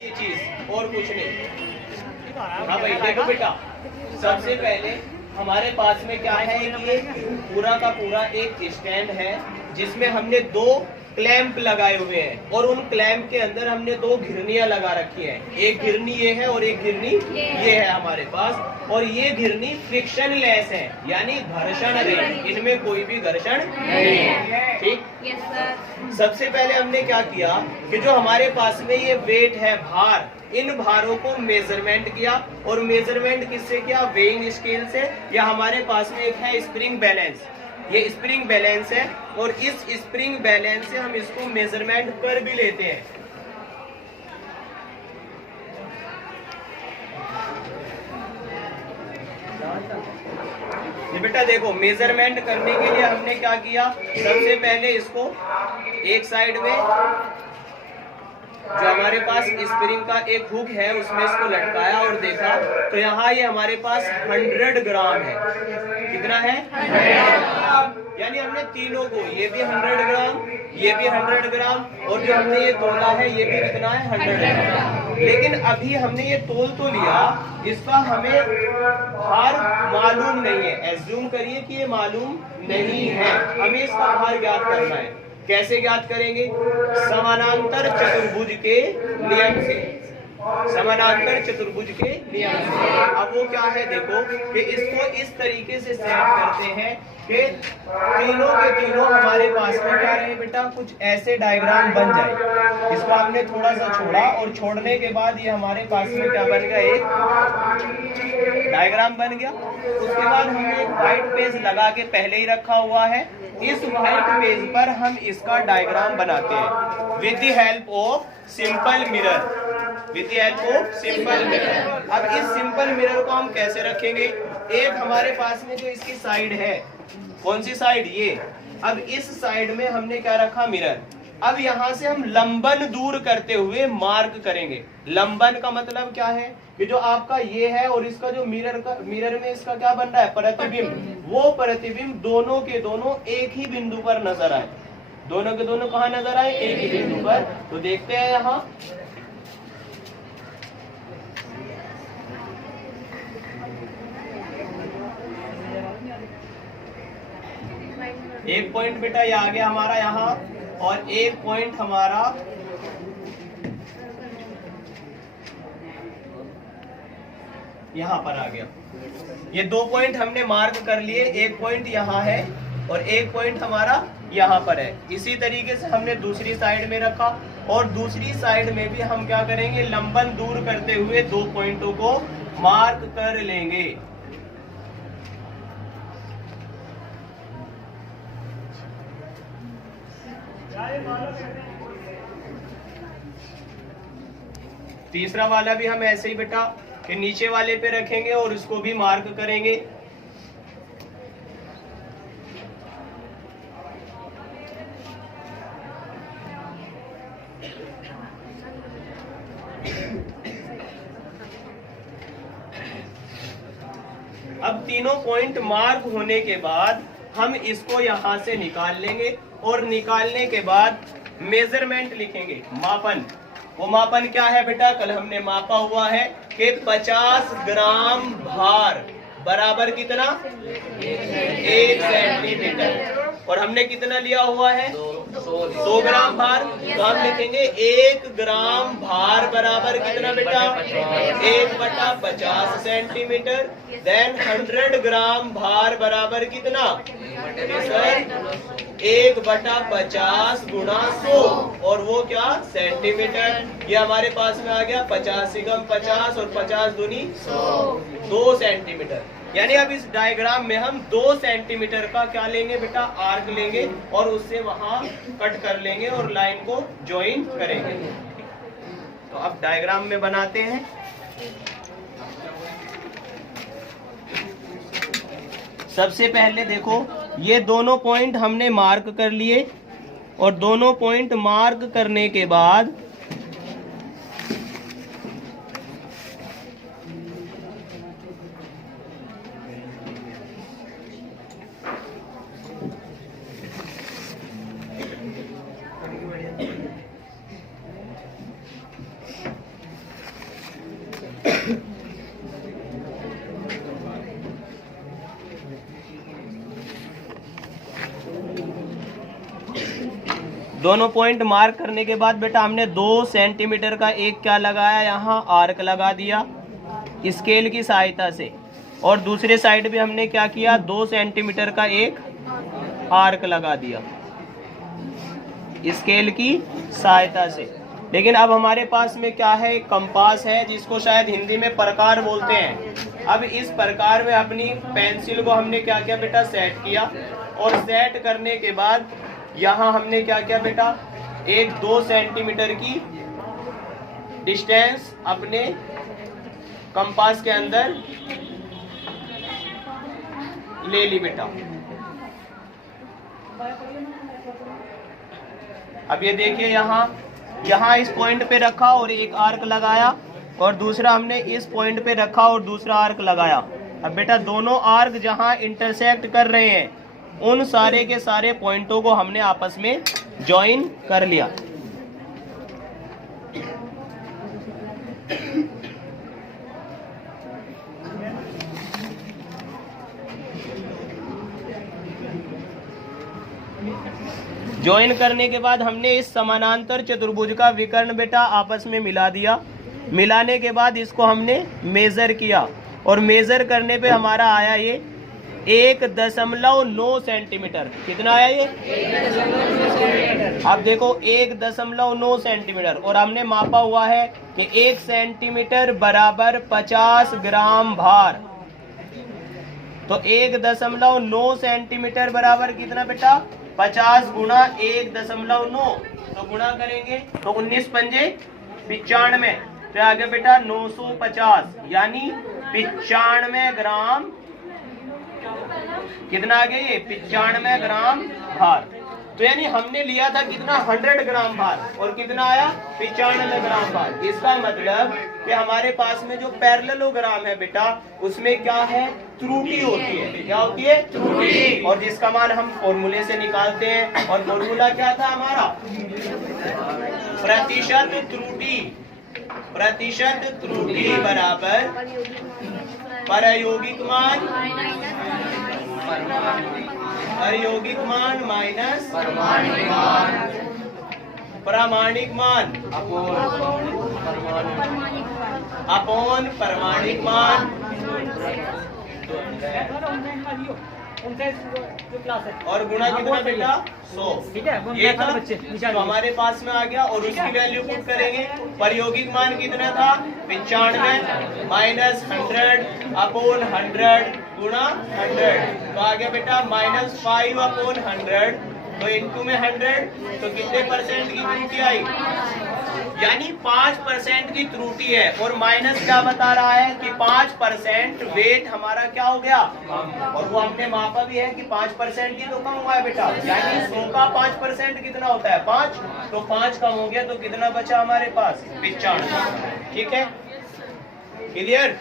ये चीज और कुछ नहीं। हाँ भाई देखो बेटा, सबसे पहले हमारे पास में क्या है, ये पूरा का पूरा एक स्टैंड है जिसमें हमने दो क्लैंप लगाए हुए हैं और उन क्लैंप के अंदर हमने दो घिरनियां लगा रखी हैं। एक घिरनी ये है और एक घिरनी ये है हमारे पास। और ये घिरनी फ्रिक्शन लेस है, यानी घर्षण रहित, इनमें कोई भी घर्षण नहीं है। ठीक, सबसे पहले हमने क्या किया कि जो हमारे पास में ये वेट है, भार, इन भारों को मेजरमेंट किया। और मेजरमेंट किससे किया? वेइंग स्केल से। या हमारे पास में एक है स्प्रिंग बैलेंस, ये स्प्रिंग बैलेंस है और इस स्प्रिंग बैलेंस से हम इसको मेजरमेंट कर भी लेते हैं। ये बेटा देखो, मेजरमेंट करने के लिए हमने क्या किया, सबसे पहले इसको एक साइड में जो हमारे पास स्प्रिंग का एक हुक है उसमें इसको लटकाया और देखा तो यहाँ ये हमारे पास 100 ग्राम है। कितना है? 100 ग्राम। यानी हमने तीनों को, ये भी 100 ग्राम, ये भी 100 ग्राम और जो हमने ये तोला है ये भी कितना है? 100 ग्राम। लेकिन अभी हमने ये तोल तो लिया, इसका हमें भार मालूम नहीं है। एज्यूम करिए कि ये मालूम नहीं है, हमें इसका भार ज्ञात करना है। कैसे ज्ञात करेंगे? समानांतर चतुर्भुज के नियम से। समानांतर चतुर्भुज के नियम से। अब वो क्या है देखो कि इसको इस तरीके से सेट करते हैं कि तीनों के तीनों हमारे पास में क्या रहे बेटा, कुछ ऐसे डायग्राम बन जाए। इसको हमने थोड़ा सा छोड़ा और छोड़ने के बाद ये हमारे पास में क्या बन गया, एक डायग्राम बन गया। उसके बाद हमने एक व्हाइट पेज लगा के पहले ही रखा हुआ है। इस व्हाइट पेज पर हम इसका डायग्राम बनाते हैं with the help of simple mirror. With the help of simple mirror. अब इस सिंपल मिरर को हम कैसे रखेंगे? एक हमारे पास में जो इसकी साइड है, कौन सी साइड? ये। अब इस साइड में हमने क्या रखा? मिरर। अब यहाँ से हम लंबन दूर करते हुए मार्क करेंगे। लंबन का मतलब क्या है कि जो आपका ये है और इसका जो मिरर में इसका क्या बन रहा है? प्रतिबिंब। वो प्रतिबिंब दोनों के दोनों एक ही बिंदु पर नजर आए। दोनों के दोनों कहाँ नजर आए? एक ही बिंदु पर। तो देखते हैं यहाँ, एक पॉइंट बेटा ये आ गया हमारा यहाँ और एक पॉइंट हमारा यहाँ पर आ गया। ये दो पॉइंट हमने मार्क कर लिए, एक पॉइंट यहाँ है और एक पॉइंट हमारा यहाँ पर है। इसी तरीके से हमने दूसरी साइड में रखा और दूसरी साइड में भी हम क्या करेंगे, लंबन दूर करते हुए दो पॉइंटों को मार्क कर लेंगे। तीसरा वाला भी हम ऐसे ही बेटा कि नीचे वाले पे रखेंगे और इसको भी मार्क करेंगे। अब तीनों पॉइंट मार्क होने के बाद हम इसको यहाँ से निकाल लेंगे और निकालने के बाद मेजरमेंट लिखेंगे, मापन। वो मापन क्या है बेटा? कल हमने मापा हुआ है कि 50 ग्राम भार बराबर कितना? 1 सेंटीमीटर। और हमने कितना लिया हुआ है? 100 ग्राम भार। तो हम लिखेंगे 1 ग्राम भार बराबर कितना बेटा? 1/50 सेंटीमीटर। देन 100 ग्राम भार बराबर कितना? 1/50 गुणा 100 और वो क्या? सेंटीमीटर। ये हमारे पास में आ गया 50 सिगम 50 और 50 दूनी 2 सेंटीमीटर। यानी अब इस डायग्राम में हम 2 सेंटीमीटर का क्या लेंगे बेटा? आर्क लेंगे और उससे वहां कट कर लेंगे और लाइन को ज्वाइन करेंगे। तो अब डायग्राम में बनाते हैं। सबसे पहले देखो, ये दोनों पॉइंट हमने मार्क कर लिए और दोनों पॉइंट मार्क करने के बाद दोनों पॉइंट मार्क करने के बाद बेटा हमने 2 सेंटीमीटर का एक क्या लगाया, यहाँ आर्क लगा दिया स्केल की सहायता से, और दूसरे साइड पे हमने क्या किया, 2 सेंटीमीटर का एक आर्क लगा दिया स्केल की सहायता से। लेकिन अब हमारे पास में क्या है, एक कंपास है जिसको शायद हिंदी में प्रकार बोलते हैं। अब इस प्रकार में अपनी पेंसिल को हमने क्या किया बेटा, सेट किया, और सेट करने के बाद यहाँ हमने क्या किया बेटा, एक 2 सेंटीमीटर की डिस्टेंस अपने कंपास के अंदर ले ली बेटा। अब ये देखिए यहाँ इस पॉइंट पे रखा और एक आर्क लगाया, और दूसरा हमने इस पॉइंट पे रखा और दूसरा आर्क लगाया। अब बेटा दोनों आर्क जहाँ इंटरसेक्ट कर रहे हैं उन सारे के सारे पॉइंटों को हमने आपस में ज्वाइन कर लिया। ज्वाइन करने के बाद हमने इस समानांतर चतुर्भुज का विकर्ण बेटा आपस में मिला दिया। मिलाने के बाद इसको हमने मेजर किया, और मेजर करने पे हमारा आया ये 1.9 सेंटीमीटर। कितना आया ये? अब देखो 1.9 सेंटीमीटर, और हमने मापा हुआ है कि 1 सेंटीमीटर बराबर 50 ग्राम भार। तो 1.9 सेंटीमीटर बराबर कितना बेटा, 50 गुणा 1.9, तो गुणा करेंगे तो 19 पंजे 95, तो आगे बेटा 950, यानी 95 ग्राम, कितना आ गया ये, 95 ग्राम भार। तो यानी हमने लिया था कितना, 100 ग्राम भार, और कितना आया, 95 ग्राम भार। इसका मतलब कि हमारे पास में जो पैरेललोग्राम है बेटा, उसमें क्या है, त्रुटि होती है। क्या होती है? त्रुटि। और जिसका मान हम फॉर्मूले से निकालते हैं, और फॉर्मूला क्या था हमारा, प्रतिशत त्रुटि। प्रतिशत त्रुटि बराबर प्रायोगिक मान, प्रायोगिक मान माइनस प्रामाणिक मान अपॉन प्रामाणिक मान, और गुणा कितना बेटा, 100। ये था, तो हमारे पास में आ गया, और उसकी वैल्यू पुट करेंगे। प्रायोगिक मान कितना था, 95 माइनस 100 अपॉन 100 गुणा 100, तो आ गया बेटा -5 अपॉन 100, तो इनटू में 100, तो कितने परसेंट की त्रुटि आई, यानी 5% की त्रुटि है। और माइनस क्या बता रहा है कि 5% वेट हमारा क्या हो गया, और वो हमने मापा भी है कि 5% की तो कम हुआ है बेटा, यानी 100 का 5% कितना होता है, 5, तो 5 कम हो गया, तो कितना बचा हमारे पास, 95। ठीक है, क्लियर।